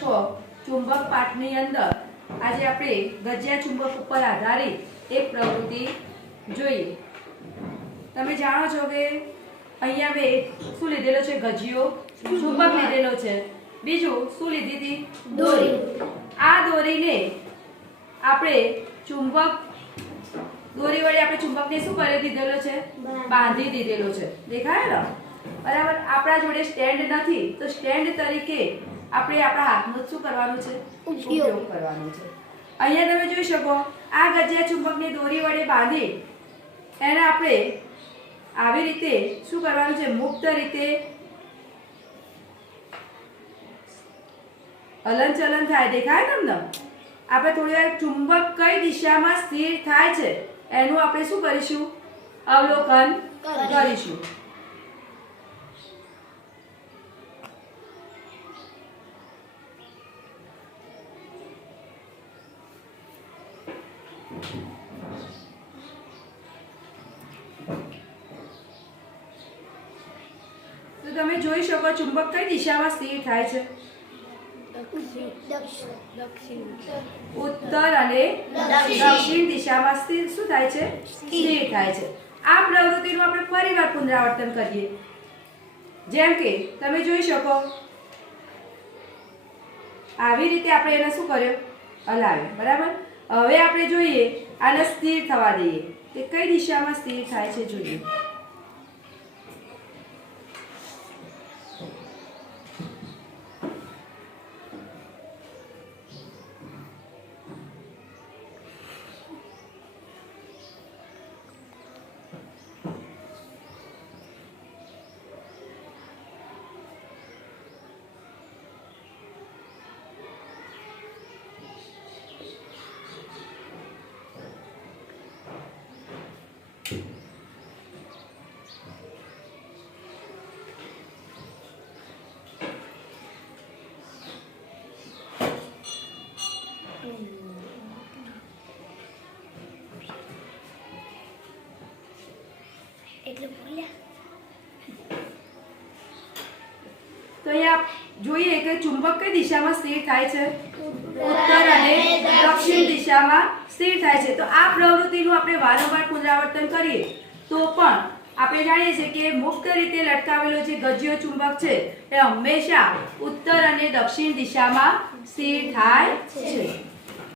ચુંબક પાઠની અંદર આજે આપણે ગજિયા ચુંબક ઉપર આધારિત એક પ્રવૃત્તિ જોઈએ। તમે જાણો છો કે અહીંયા મેં શું લીધેલો છે? ગજિયો ચુંબક લીધેલો છે। બીજું શું લીધી હતી? દોરી। આ દોરીને આપણે ચુંબક દોરી વડે આપણે ચુંબકને શું કરી દીધેલો છે? બાંધી દીધેલો છે। દેખાય ને? બરાબર। આપણા જોડે સ્ટેન્ડ નથી તો સ્ટેન્ડ તરીકે આપણે આપણા હાથનો શું કરવાનું છે? ઉપયોગ કરવાનો છે। અહીંયા તમે જોઈ શકો આ ગજિયા ચુંબકને દોરી વડે બાંધી એને આપણે આવી રીતે શું કરવાનું છે? મુક્ત રીતે હલનચલન થાય। દેખાય તમને? આપણે થોડી વાર ચુંબક કઈ દિશામાં સ્થિર થાય છે એનું આપણે શું કરીશું? અવલોકન કરીશું। તો તમે જોઈ શકો ચુંબક કઈ દિશામાં સ્થિર થાય છે? ઉત્તર અને દક્ષિણ દિશામાં શું થાય છે? સ્થિર થાય છે। આ પ્રવૃત્તિનું આપણે ફરીવાર પુનરાવર્તન કરીએ। જેમ કે તમે જોઈ શકો આવી રીતે આપણે એને શું કર્યો? હલાવ્યો। બરાબર। હવે આપણે જોઈએ આને સ્થિર થવા દઈએ કે કઈ દિશામાં સ્થિર થાય છે જોઈએ। તો અહીંયા જોઈએ કે ચુંબક કઈ દિશામાં સ્થિર થાય છે? ઉત્તર અને દક્ષિણ દિશામાં સ્થિર થાય છે। તો આ પ્રવૃત્તિનું આપણે વારંવાર પુનરાવર્તન કરીએ તો પણ આપણે જાણીએ છીએ કે મુક્ત રીતે લટકાવેલો જે ગજિયો ચુંબક છે એ હંમેશા ઉત્તર અને દક્ષિણ દિશામાં સ્થિર થાય છે।